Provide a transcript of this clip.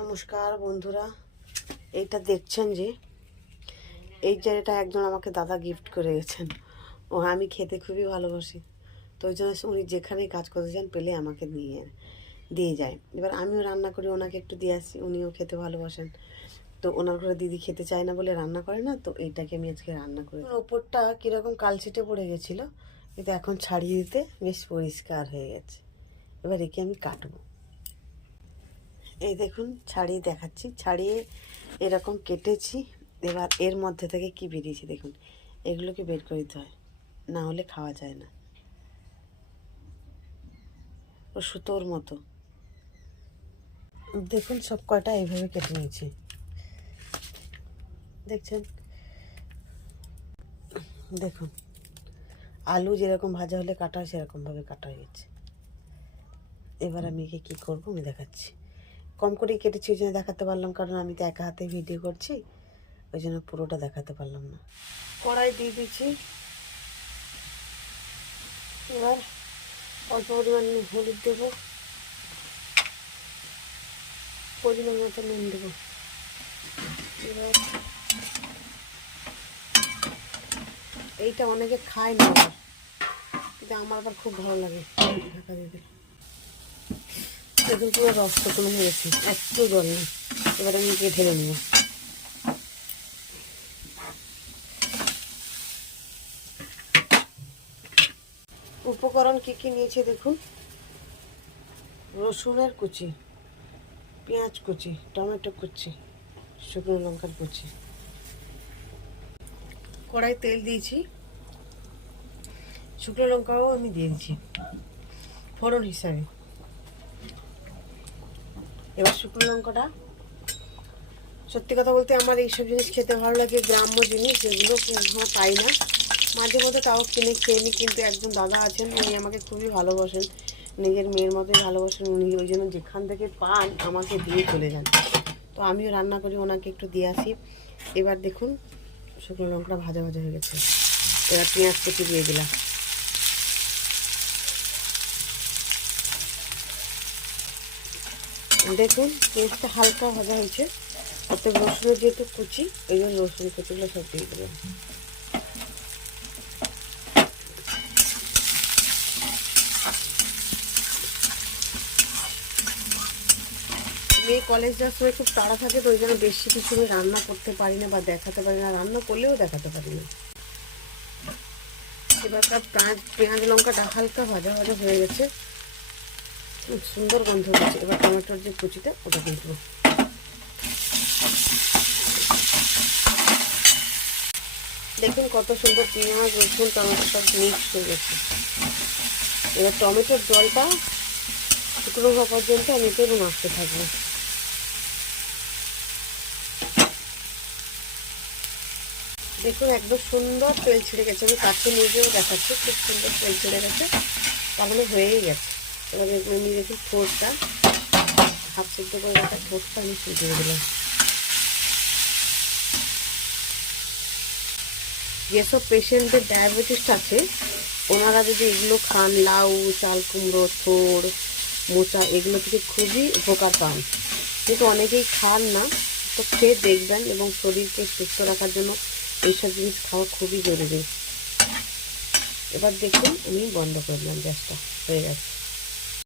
নমস্কার বন্ধুরা, এইটা দেখছেন যে, এই জায়গাটা একজন আমাকে দাদা গিফট করে গেছেন ও আমি খেতে খুবই ভালোবাসি। তো ওই জন্য উনি যেখানেই কাজ করতে চান পেলে আমাকে নিয়ে, দিয়ে যায়। এবার আমিও রান্না করি, ওনাকে একটু দিয়ে আসি, উনিও খেতে ভালোবাসেন। তো ওনার ঘরে দিদি খেতে চায় না বলে রান্না করে না, তো এইটাকে আমি আজকে রান্না করি। ওপরটা কীরকম কালচিটে পড়ে গেছিল কিন্তু এখন ছাড়িয়ে দিতে বেশ পরিষ্কার হয়ে গেছে। এবার একে আমি কাটবো। এই দেখুন, ছাড়িয়ে দেখাচ্ছি। ছাড়িয়ে এরকম কেটেছি। এবার এর মধ্যে থেকে কি বেরিয়েছে দেখুন। এগুলোকে বের করে দিতে হয়। না হলে খাওয়া যায় না। ও সুতোর মতো। দেখুন, সব কয়টা এইভাবে কেটে নিয়েছি। দেখছেন? দেখুন, আলু যেরকম ভাজা হলে কাটা হয়, সেরকমভাবে কাটা হয়ে গেছে। এবার আমি একে কী করব? আমি দেখাচ্ছি। কম করেই কেটেছি, ওই জন্য দেখাতে পারলাম, কারণ আমি তো একা হাতে ভিডিও করছি, ওই জন্য পুরোটা দেখাতে পারলাম না। কড়াই দিয়ে দিচ্ছি। এবার অল্প পরিমাণ হলুদ দেবো। পরিমাণ মতো নুন দেবো। এবার এইটা অনেকে খায় না কিন্তু আমার আবার খুব ভালো লাগে। ঢাকা দিলাম দেখুন পুরো রক্ত তুলে নিয়েছি। একটু জল নেই। এবার আমি গিয়ে ঢেলে উপকরণ কি কি নিয়েছে দেখুন? রসুনের কুচি, পেঁয়াজ কুচি, টমেটো কুচি, শুকনো লঙ্কার কুচি। কড়াই তেল দিয়েছি। শুকনো লঙ্কাও আমি দিয়েছি। ফোড়ন হিসাবে। এবার শুকনো লঙ্কাটা। সত্যি কথা বলতে আমার এইসব জিনিস খেতে ভালো লাগে, গ্রাম্য জিনিস, যেগুলো পাই না। মাঝে মধ্যে তাও কিনে খেয়ে নিই কিন্তু একজন দাদা আছেন, উনি আমাকে খুবই ভালোবাসেন। নিজের মেয়ের মতোই ভালোবাসেন উনি, ওই জন্য যেখান থেকে পান, আমাকে দিয়ে চলে যান। তো আমিও রান্না করি, ওনাকে একটু দিয়ে আসি। এবার দেখুন, শুকনো লঙ্কাটা ভাজা ভাজা হয়ে গেছে। এবার পেঁয়াজ কুচি দিয়ে দিলাম। দেখুন, পেঁয়াজটা হালকা ভাজা হয়েছে। অত রসুনের যেহেতু কুচি ওই জন্য রসুন কুচিগুলো সব দিয়ে দিলাম। মেয়ে কলেজ যাওয়ার সময় খুব তাড়া থাকে, তো ওই জন্য বেশি কিছু আমি রান্না করতে পারি না বা দেখাতে পারি না। রান্না করলেও দেখাতে পারি না। এবার তার পেঁয়াজ পেঁয়াজ লঙ্কাটা হালকা ভাজা ভাজা হয়ে গেছে। খুব সুন্দর গন্ধ হচ্ছে এবার টমেটোর যে কুচিটা, ওটা দেবো। দেখুন কত সুন্দর পেঁয়াজ, রসুন, টমেটো সব মিক্স হয়ে গেছে। এবার টমেটোর জলটা শুকনো হওয়া পর্যন্ত আমি একটু নাড়তে থাকব। দেখুন একদম সুন্দর তেল ছেড়ে গেছে। আমি কাছে নিজেও দেখাচ্ছি, খুব সুন্দর তেল ছেড়ে গেছে। তাহলে হয়েই গেছে। এবার এগুলো নিয়ে দেখুন ঠোঁটটা। হাফ সিদ্ধ করে রাখা ঠোঁটটা আমি সুন্দর দিলাম। যেসব পেশেন্টদের ডায়াবেটিস আছে, ওনারা যদি এগুলো খান, লাউ, চাল কুমড়ো, থোড়, মোচা, এগুলো থেকে খুবই উপকার পান। কিন্তু অনেকেই খান না, তো খেয়ে দেখবেন এবং শরীরকে সুস্থ রাখার জন্য এইসব জিনিস খাওয়া খুবই জরুরি। এবার দেখুন, আমি বন্ধ করে দিলাম গ্যাসটা, হয়ে গেছে।